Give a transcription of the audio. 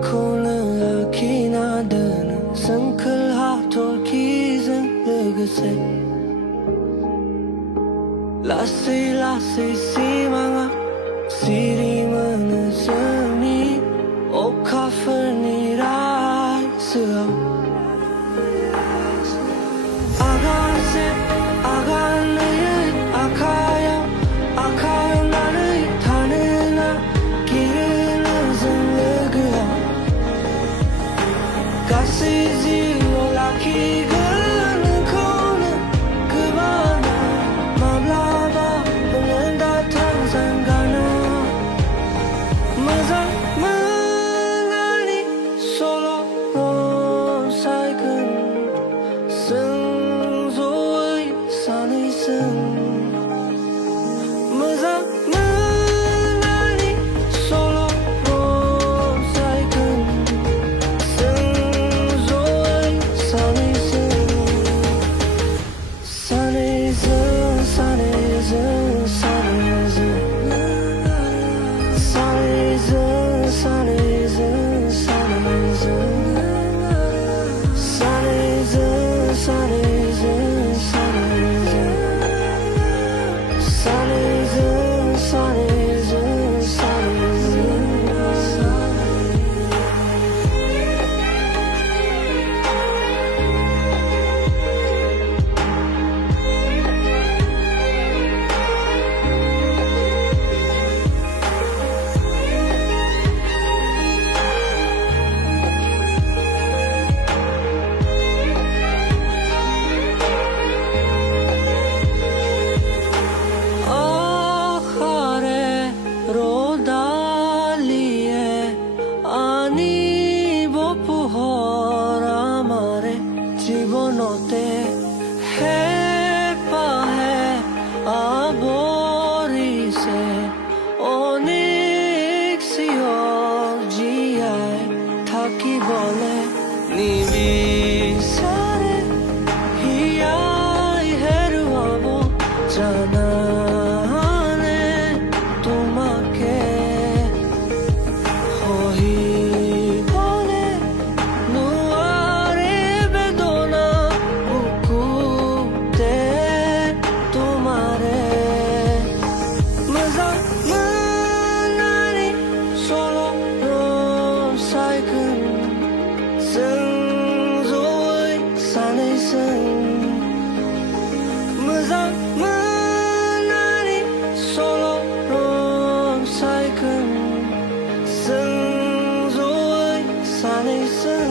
आंखौनो आखिना दोनो सोमखोर हाथरखिजों लोगोसे लासै लासै सिमाङा सिरि मोनो जोंनि अखाफोरनि रायजोआव आगानसे आगानैयै आखायाव आखायाव लानानै थानो नागिरो जों लोगोआव गासै जिउआव लाखिगोन नोंखौनो गोबाना माब्लाबाबो दाथां जानगारना मोजां मोननायनि सल' रनसायगोन जों ज'यै सानैजों मोजां मोननायनि सल' रनसायगोन जों ज'यै सानैजों सानैजों सानैजों सानैजों सानैजों सानैजों सानैजों सानैजों सानैजों सानैजों सानैजों सानैजों জীৱনতে হেঁপাহে আৱৰিছে অনেক চিয়ক জীয়াই থাকিবলে নিবিচাৰে হিয়াই হেৰুৱাব জানানে তোমাকে সহিবলে নোৱাৰে বেদনা বুকুতে তোমাৰে मोजां मोननायनि सल' रनसायगोन जों ज'यै सानैजों मोजां मोननायनि सल' रनसायगोन जों ज'यै सानैजों